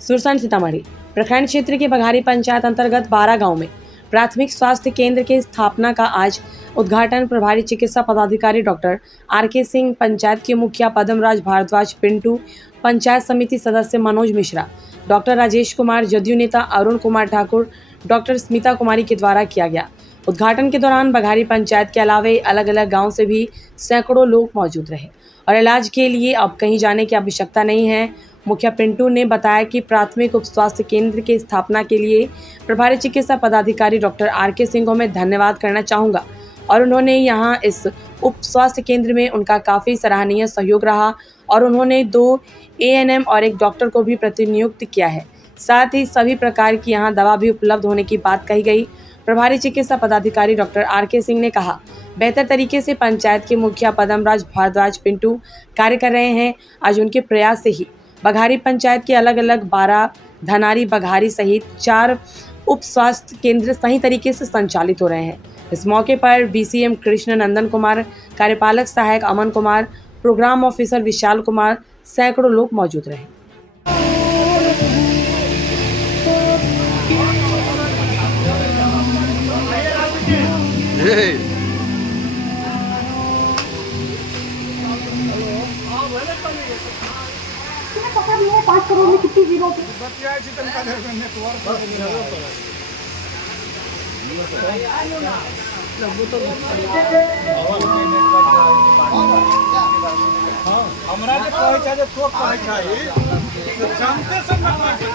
सुरसंड सीतामढ़ी प्रखंड क्षेत्र के बघारी पंचायत अंतर्गत 12 गांव में प्राथमिक स्वास्थ्य केंद्र के स्थापना का आज उद्घाटन प्रभारी चिकित्सा पदाधिकारी डॉक्टर आर.के. सिंह, पंचायत के मुखिया पद्मराज भारद्वाज पिंटू, पंचायत समिति सदस्य मनोज मिश्रा, डॉक्टर राजेश कुमार, जदयू नेता अरुण कुमार ठाकुर, डॉक्टर स्मिता कुमारी के द्वारा किया गया। उद्घाटन के दौरान बघारी पंचायत के अलावा अलग अलग गाँव से भी सैकड़ों लोग मौजूद रहे और इलाज के लिए अब कहीं जाने की आवश्यकता नहीं है। मुखिया पिंटू ने बताया कि प्राथमिक उप स्वास्थ्य केंद्र की स्थापना के लिए प्रभारी चिकित्सा पदाधिकारी डॉक्टर आर.के. सिंह को मैं धन्यवाद करना चाहूँगा और उन्होंने यहाँ इस उप स्वास्थ्य केंद्र में उनका काफ़ी सराहनीय सहयोग रहा और उन्होंने 2 ANM और 1 डॉक्टर को भी प्रतिनियुक्त किया है। साथ ही सभी प्रकार की यहाँ दवा भी उपलब्ध होने की बात कही गई। प्रभारी चिकित्सा पदाधिकारी डॉक्टर आर.के. सिंह ने कहा, बेहतर तरीके से पंचायत के मुखिया पद्मराज भारद्वाज पिंटू कार्य कर रहे हैं। आज उनके प्रयास से ही बघारी पंचायत के अलग अलग 12 धनारी बघारी सहित 4 उप स्वास्थ्य केंद्र सही तरीके से संचालित हो रहे हैं। इस मौके पर BCM कृष्ण नंदन कुमार, कार्यपालक सहायक अमन कुमार, प्रोग्राम ऑफिसर विशाल कुमार, सैकड़ों लोग मौजूद रहे। पता नहीं है 5 करोड़ में कितनी जीरो थे। हमरा के कहै छै जे तो कहै छै जानते सब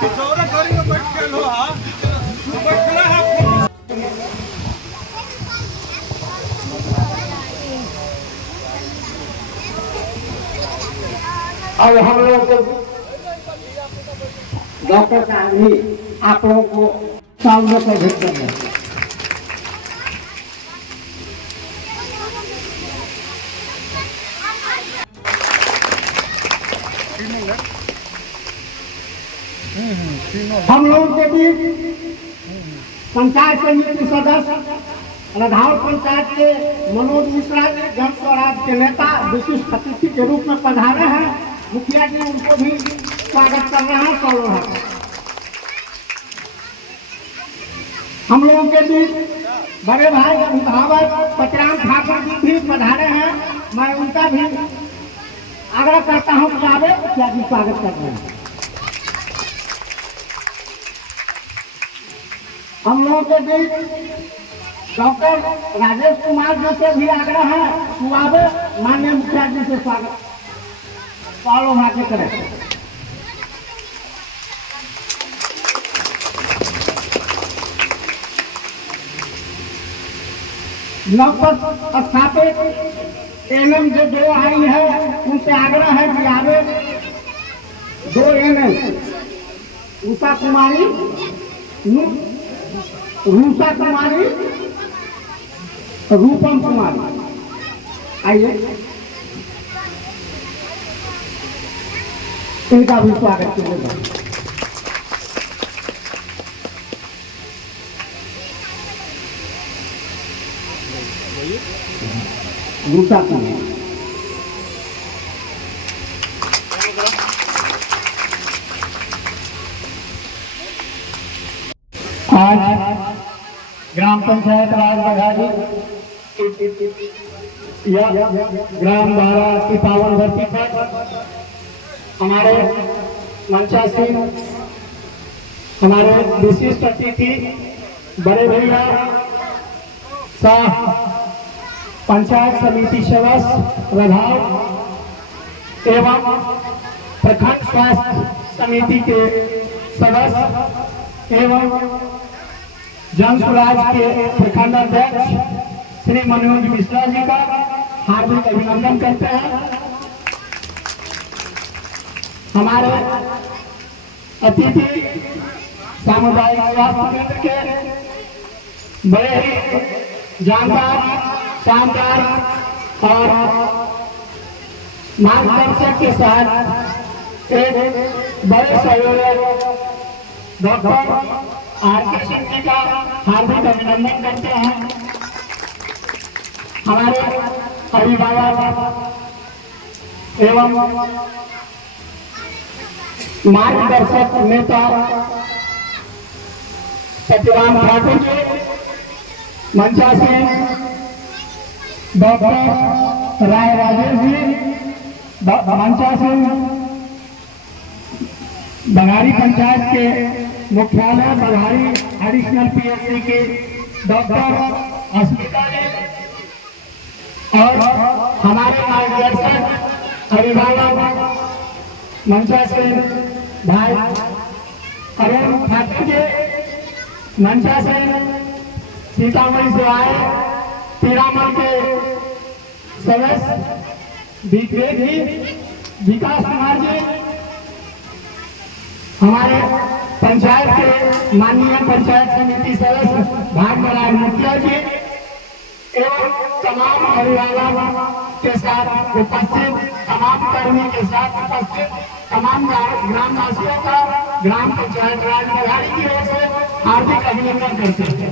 कि चौरा गाड़ी में बैठ के लो हां बैठला है। अब हम लोग डॉक्टर का भी आप लोगों को सामने पर भेज करना है। हम लोगों के बीच पंचायत समिति सदस्य रधावल पंचायत के मनोज मिश्रा जी जन स्वराज के नेता विशिष्ट अतिथि के रूप में पधारे हैं। मुखिया जी उनको भी स्वागत कर रहे हैं। चलो है हम लोगों के बीच बड़े भाई अभिभावक पचराम ठाकुर जी भी पधारे हैं। मैं उनका भी आग्रह करता हूँ कि आगे मुखिया जी स्वागत कर रहे हैं। हम लोगों के बीच डॉक्टर राजेश कुमार जी से भी आग्रह है कि आगे माननीय मुखिया जी से स्वागत पालो हाथे करें। नवपद स्थापित ANM जो 2 आई है उनसे आग्रह है कि आगे 2 ANM उषा कुमारी, रूसा कुमारी, रूपम कुमारी आइए, इनका भी स्वागत कीजिएगा। रूसा कुमारी आज ग्राम पंचायत राज बघारी या ग्राम 12 की पावन धरती पर हमारे मंचा सिंह, हमारे विशिष्ट अतिथि बड़े भैया शाह, पंचायत समिति सदस्य रधाव एवं प्रखंड स्वास्थ्य समिति के सदस्य एवं जन स्वराज के प्रखंड अध्यक्ष श्री मनोज मिश्रा जी का हार्दिक अभिनंदन करते हैं। हमारे अतिथि सामुदायिक स्वास्थ्य केंद्र के बड़े ही जानकार, शानदार और मार्गदर्शक के साथ एक बड़े सहयोगी डॉक्टर आर.के. सिंह जी का हार्दिक अभिनंदन करते हैं। हमारे अभिभावक एवं मार्गदर्शक नेता सत्यराम ठाकुर जी, मंचासीन डॉक्टर राय राजेश जी, मंचासीन बघारी पंचायत के मुख्यालय बघारी एडिशनल पीएससी के डॉक्टर अस्मिता जी और हमारे मार्गदर्शक अभिभावक मंचासीन भाई अरुण ठाकुर जी, मंचासीन सीतामढ़ी से आए पीरामल के सदस्य विवेक जी, विकास कुमार जी, हमारे पंचायत के माननीय पंचायत समिति सदस्य भागमराज मुखिया जी एवं तमाम अभिभावक के साथ उपस्थित, तमाम कर्मी के साथ उपस्थित तमाम ग्रामवासियों का ग्राम पंचायत राज बघारी की ओर से हार्दिक अभिनंदन करते हैं।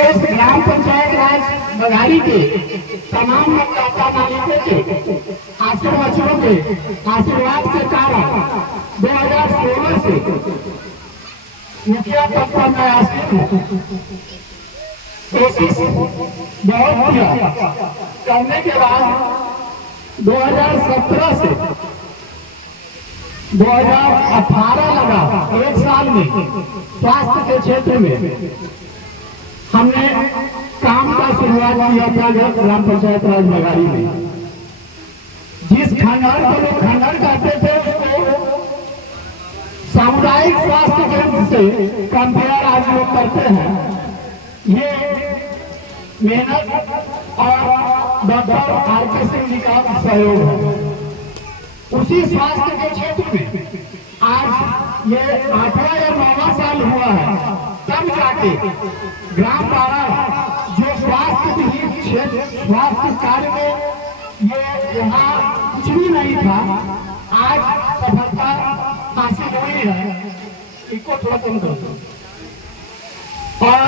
इस ग्राम पंचायत राज बघारी के तमाम मतदाता मालिकों के आशीर्वादों के आशीर्वाद के कारण 2016 से मुखिया पद पर मैं आसीन हूँ। कोशिश बहुत किया, करने के बाद 2017 से 2018 लगा, एक साल में स्वास्थ्य के क्षेत्र में हमने काम का शुरुआत किया था ग्राम पंचायत राज बघारी में। जिस खंडहर को लोग खंडहर कहते थे उसको सामुदायिक स्वास्थ्य केंद्र से कंपेयर आज लोग करते हैं। ये मेहनत और डॉक्टर आरके सिंह जी का सहयोग है। उसी स्वास्थ्य के क्षेत्र में आज ये 8वां या 9वां साल हुआ है, तब जाके ग्राम पारा जो स्वास्थ्य कार्य में ये यहाँ कुछ भी नहीं था, आज सफलता हासिल हुई है। इसको थोड़ा कम करो। और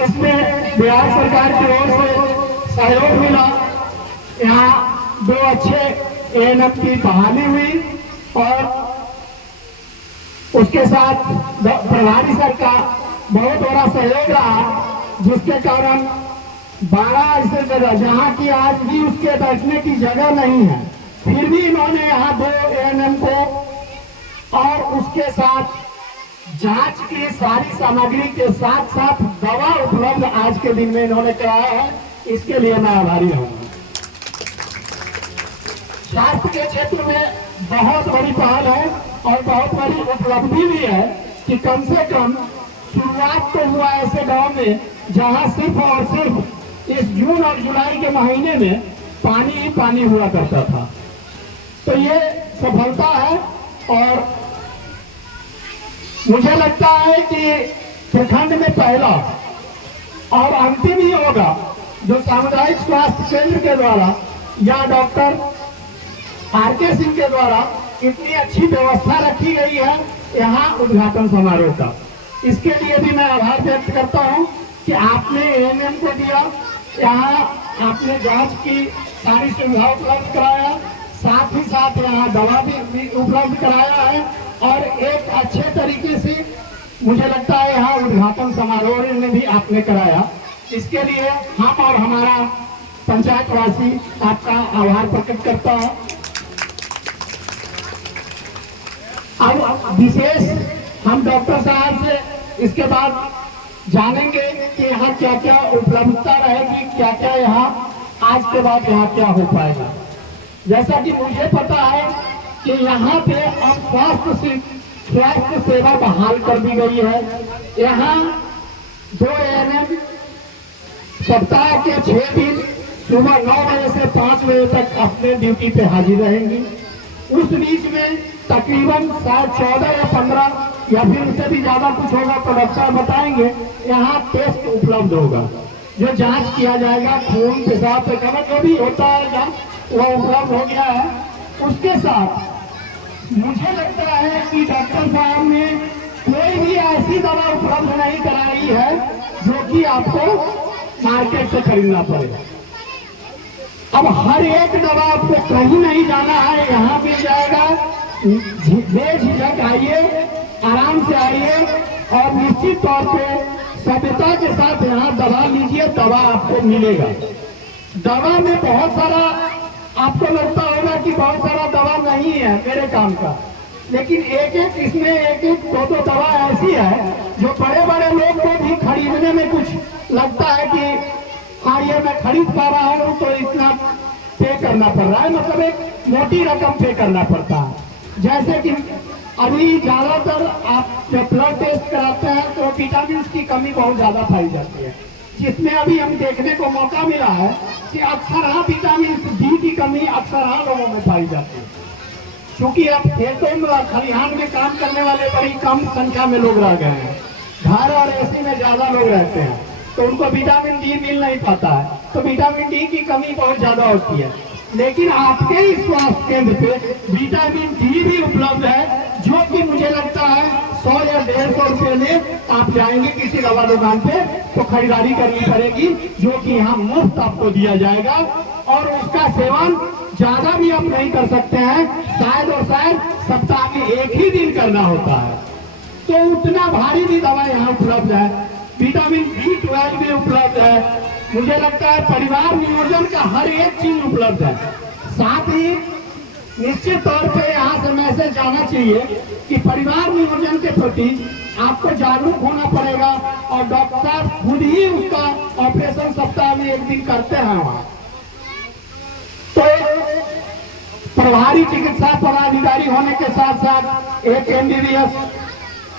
इसमें बिहार सरकार की ओर से सहयोग मिला। यहाँ 2 अच्छे एएनएम की बहाली हुई और उसके साथ प्रभारी सर का बहुत बड़ा सहयोग रहा, जिसके कारण 12 ऐसे जगह जहाँ की आज भी उसके बैठने की जगह नहीं है, फिर भी इन्होंने यहाँ 2 एएनएम को और उसके साथ जांच की सारी सामग्री के साथ साथ दवा उपलब्ध आज के दिन में इन्होंने कराया है। इसके लिए मैं आभारी रहूंगा। स्वास्थ्य के क्षेत्र में बहुत बड़ी पहल है और बहुत बड़ी उपलब्धि भी है कि कम से कम शुरुआत तो हुआ ऐसे गांव में जहां सिर्फ और सिर्फ इस जून और जुलाई के महीने में पानी ही पानी हुआ करता था। तो ये सफलता है और मुझे लगता है कि प्रखंड में पहला और अंतिम ही होगा जो सामुदायिक स्वास्थ्य केंद्र के द्वारा या डॉक्टर आरके सिंह के द्वारा इतनी अच्छी व्यवस्था रखी गई है यहाँ उद्घाटन समारोह का। इसके लिए भी मैं आभार व्यक्त करता हूँ कि आपने एएनएम को दिया, यहाँ आपने जांच की सारी सुविधा उपलब्ध कराया, साथ ही साथ यहाँ दवा भी उपलब्ध कराया है और एक अच्छे तरीके से मुझे लगता है यहाँ उद्घाटन समारोह में भी आपने कराया। इसके लिए हम और हमारा पंचायतवासी आपका आभार प्रकट करता है। अब विशेष हम डॉक्टर साहब से इसके बाद जानेंगे कि यहाँ क्या क्या उपलब्धता रहेगी, क्या क्या यहाँ आज के बाद यहाँ क्या हो पाएगा। जैसा कि मुझे पता है कि यहाँ पे अब स्वास्थ्य सेवा बहाल कर दी गई है। यहाँ 2 एएनएम सप्ताह के 6 दिन सुबह 9 बजे से 5 बजे तक अपने ड्यूटी पे हाजिर रहेंगी। उस बीच में तकरीबन शायद 14 या 15 या फिर उससे भी ज्यादा कुछ होगा तो डॉक्टर बताएंगे, यहाँ टेस्ट उपलब्ध होगा जो जांच किया जाएगा, खून पेशाब से कवर जो भी होता है वो उपलब्ध हो गया है। उसके साथ मुझे लगता है कि डॉक्टर साहब ने कोई भी ऐसी दवा उपलब्ध नहीं कराई है जो कि आपको मार्केट से खरीदना पड़ेगा। अब हर एक दवा आपको कहीं नहीं जाना है, यहाँ मिल जाएगा। बेझिझक आइए, आराम से आइए और निश्चित तौर पे सभ्यता के साथ यहाँ दवा लीजिए, दवा आपको मिलेगा। दवा में बहुत सारा आपको लगता होगा कि बहुत सारा दवा नहीं है मेरे काम का, लेकिन एक एक इसमें एक एक दो दवा ऐसी है जो बड़े बड़े लोग को भी खरीदने में कुछ लगता है कि हाँ ये मैं खरीद पा रहा हूँ तो इतना पे करना पड़ रहा है, मतलब एक मोटी रकम पे करना पड़ता है। जैसे कि अभी ज्यादातर आप जब ब्लड टेस्ट कराते हैं तो विटामिन की कमी बहुत ज्यादा पाई जाती है, जिसमें अभी हम देखने को मौका मिला है कि अक्सर विटामिन डी की कमी अक्सर लोगों में पाई जाती है। क्योंकि अब खेतों में खलिहान में काम करने वाले बड़ी कम संख्या में लोग रह गए हैं, घर और एसी में ज्यादा लोग रहते हैं, तो उनको विटामिन डी मिल नहीं पाता है, तो विटामिन डी की कमी बहुत ज्यादा होती है। लेकिन आपके ही स्वास्थ्य केंद्र पे विटामिन डी भी उपलब्ध है, जो कि मुझे लगता है 100 या 150 रुपये में आप जाएंगे किसी दवा दुकान पे तो खरीदारी करनी पड़ेगी, जो कि यहाँ मुफ्त आपको दिया जाएगा। और उसका सेवन ज्यादा भी आप नहीं कर सकते हैं, शायद और शायद सप्ताह में एक ही दिन करना होता है, तो उतना भारी भी दवा यहाँ उपलब्ध है। विटामिन B12 भी उपलब्ध है। मुझे लगता है परिवार नियोजन का हर एक चीज उपलब्ध है। साथ ही निश्चित तौर पे यहाँ से मैसेज जाना चाहिए कि परिवार नियोजन के प्रति आपको जागरूक होना पड़ेगा, और डॉक्टर साहब खुद ही उसका ऑपरेशन सप्ताह में एक दिन करते हैं वहाँ। तो प्रभारी चिकित्सा पदाधिकारी होने के साथ साथ एक MBBS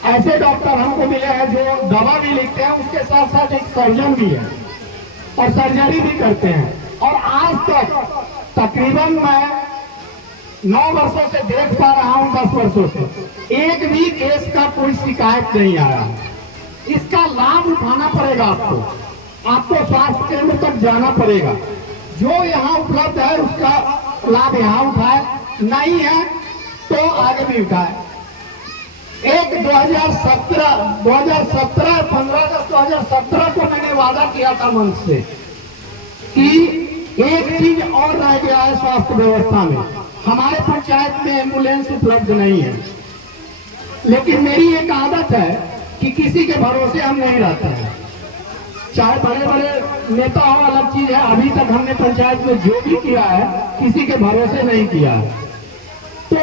ऐसे डॉक्टर हमको मिले हैं जो दवा भी लिखते हैं, उसके साथ साथ एक सर्जन भी है और सर्जरी भी करते हैं। और आज तक तकरीबन मैं 9 वर्षों से देख पा रहा हूं, 10 वर्षों से एक भी केस का कोई शिकायत नहीं आया। इसका लाभ उठाना पड़ेगा आपको स्वास्थ्य केंद्र तक जाना पड़ेगा। जो यहाँ उपलब्ध है उसका लाभ यहाँ उठाए, नहीं है तो आगे भी उठाए। एक 2017 15 अगस्त 2017 को मैंने वादा किया था मंच से कि एक चीज और रह गया है स्वास्थ्य व्यवस्था में, हमारे पंचायत में एम्बुलेंस उपलब्ध नहीं है। लेकिन मेरी एक आदत है कि किसी के भरोसे हम नहीं रहते हैं, चाहे बड़े बड़े नेता हो अलग चीज है। अभी तक हमने पंचायत में जो भी किया है किसी के भरोसे नहीं किया है। तो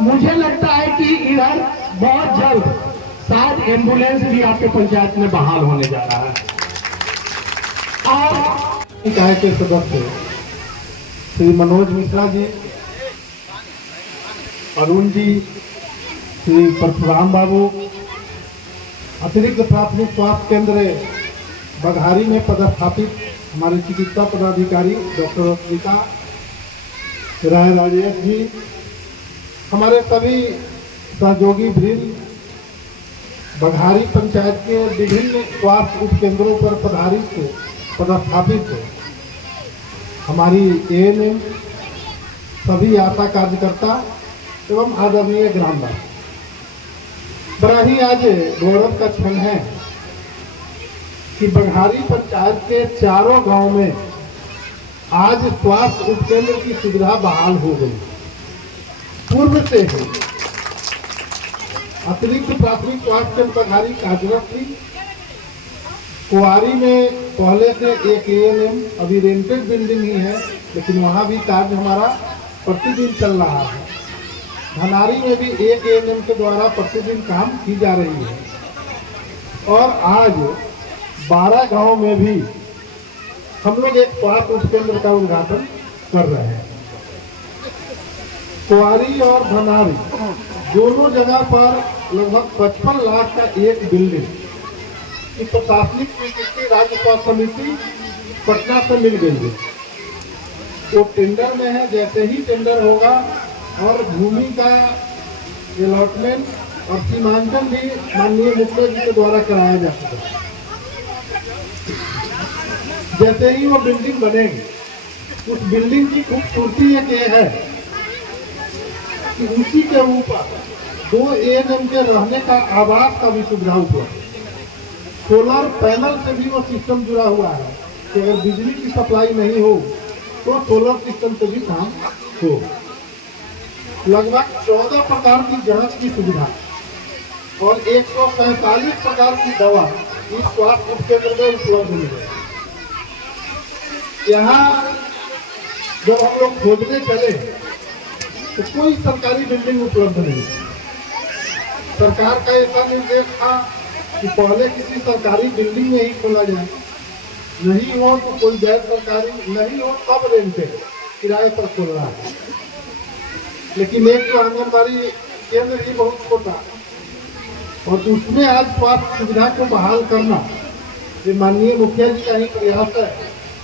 मुझे लगता है कि इधर बहुत जल्द शायद एम्बुलेंस भी आपके पंचायत में बहाल होने जा रहा है। और निकाय के सदस्य श्री मनोज मिश्रा जी, अरुण जी, श्री परशुराम बाबू, अतिरिक्त प्राथमिक स्वास्थ्य केंद्र बघारी में पदस्थापित हमारे चिकित्सा पदाधिकारी डॉक्टर रश्मिका राय राजेश जी, हमारे सभी सहयोगी वृंद, बघारी पंचायत के विभिन्न स्वास्थ्य उपकेंद्रों पर पदस्थापित हमारी ANM, सभी आशा कार्यकर्ता एवं आदरणीय ग्रामवासी, बड़ा ही आज गौरव का क्षण है कि बघारी पंचायत के चारों गांव में आज स्वास्थ्य उपकेंद्र की सुविधा बहाल हो गई। पूर्व से ही अतिरिक्त प्राथमिक स्वास्थ्य केंद्र बघारी कार्यरत थी। कुआरी में पहले से एक ANM, अभी रेंटेड बिल्डिंग ही है, लेकिन वहाँ भी कार्य हमारा प्रतिदिन चल रहा है। धनारी में भी एक ANM के द्वारा प्रतिदिन काम की जा रही है। और आज 12 गांव में भी हम लोग एक स्वास्थ्य उपकेंद्र का उद्घाटन कर रहे हैं। कुआरी और धनारी दोनों जगह पर लगभग 55 लाख का एक बिल्डिंग की प्रशासनिक स्वीकृति राज्य स्वास्थ्य समिति पटना से मिल गई है। वो टेंडर में है, जैसे ही टेंडर होगा और भूमि का अलॉटमेंट और सीमांकन भी माननीय मुख्य जी के द्वारा कराया जा सकेगा। जैसे ही वो बिल्डिंग बनेगी, उस बिल्डिंग की खूबसूरती ये है कि उसी के ऊपर 2 ANM के रहने का आवास का भी सुविधा उपलब्ध है। सोलर पैनल से भी वो सिस्टम जुड़ा हुआ है कि अगर बिजली की सप्लाई नहीं हो तो सोलर सिस्टम से भी काम हो। लगभग 14 प्रकार की जांच की सुविधा और 145 प्रकार की दवा इस स्वास्थ्य उपकेंद्र में उपलब्ध है। यहाँ जब हम लोग खोजने चले तो कोई सरकारी बिल्डिंग उपलब्ध नहीं। सरकार का ऐसा निर्देश था कि पहले किसी सरकारी बिल्डिंग में ही खोला जाए, नहीं हो तो कोई गैर सरकारी, नहीं हो तब रेंट पे किराए पर खोल रहा है। लेकिन एक तो आंगनबाड़ी केंद्र ही बहुत छोटा और उसमें आज स्वास्थ्य सुविधा को बहाल करना ये माननीय मुखिया जी का ही प्रयास है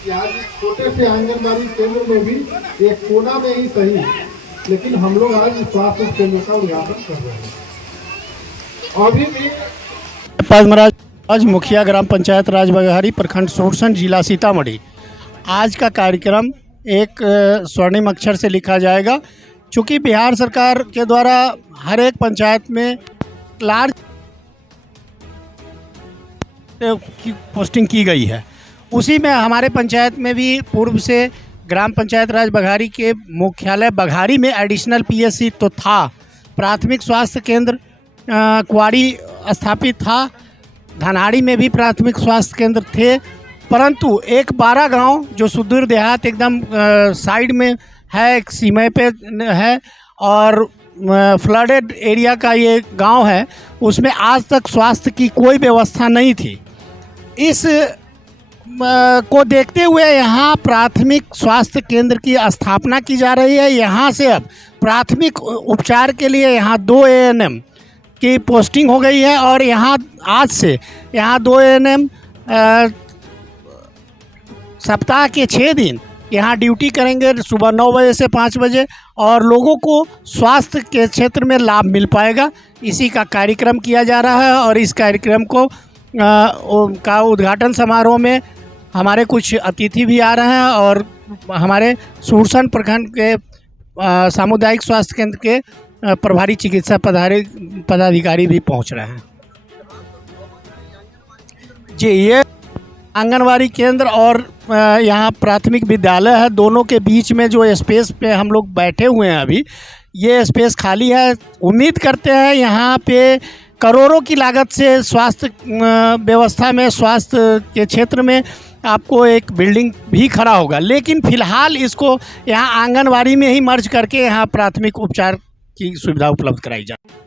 कि आज इस छोटे से आंगनबाड़ी केंद्र में भी एक कोना में ही सही, लेकिन हम लोग आज स्वास्थ्य केंद्र का उद्घाटन कर रहे हैं। अभी भी महाराज आज मुखिया ग्राम पंचायत राज बघारी प्रखंड सुरसन जिला सीतामढ़ी। आज का कार्यक्रम एक स्वर्णिम अक्षर से लिखा जाएगा, चूँकि बिहार सरकार के द्वारा हर एक पंचायत में क्लार्क की पोस्टिंग की गई है। उसी में हमारे पंचायत में भी पूर्व से ग्राम पंचायत राज बघारी के मुख्यालय बघारी में एडिशनल पीएससी तो था, प्राथमिक स्वास्थ्य केंद्र कुआड़ी स्थापित था, धनाड़ी में भी प्राथमिक स्वास्थ्य केंद्र थे, परंतु एक 12 गांव जो सुदूर देहात एकदम साइड में है, एक सीमा पे है और फ्लडेड एरिया का ये गांव है, उसमें आज तक स्वास्थ्य की कोई व्यवस्था नहीं थी। इस को देखते हुए यहाँ प्राथमिक स्वास्थ्य केंद्र की स्थापना की जा रही है। यहाँ से अब प्राथमिक उपचार के लिए यहाँ 2 ANM की पोस्टिंग हो गई है और यहाँ आज से यहाँ 2 ANM सप्ताह के 6 दिन यहाँ ड्यूटी करेंगे, सुबह 9 बजे से 5 बजे, और लोगों को स्वास्थ्य के क्षेत्र में लाभ मिल पाएगा। इसी का कार्यक्रम किया जा रहा है और इस कार्यक्रम को का उद्घाटन समारोह में हमारे कुछ अतिथि भी आ रहे हैं और हमारे सुरसन प्रखंड के सामुदायिक स्वास्थ्य केंद्र के प्रभारी चिकित्सा पदाधिकारी भी पहुंच रहे हैं। जी, ये आंगनवाड़ी केंद्र और यहाँ प्राथमिक विद्यालय है, दोनों के बीच में जो स्पेस पे हम लोग बैठे हुए हैं अभी, ये स्पेस खाली है। उम्मीद करते हैं यहाँ पे करोड़ों की लागत से स्वास्थ्य व्यवस्था में, स्वास्थ्य के क्षेत्र में आपको एक बिल्डिंग भी खड़ा होगा, लेकिन फ़िलहाल इसको यहाँ आंगनवाड़ी में ही मर्ज करके यहाँ प्राथमिक उपचार की सुविधा उपलब्ध कराई जाए।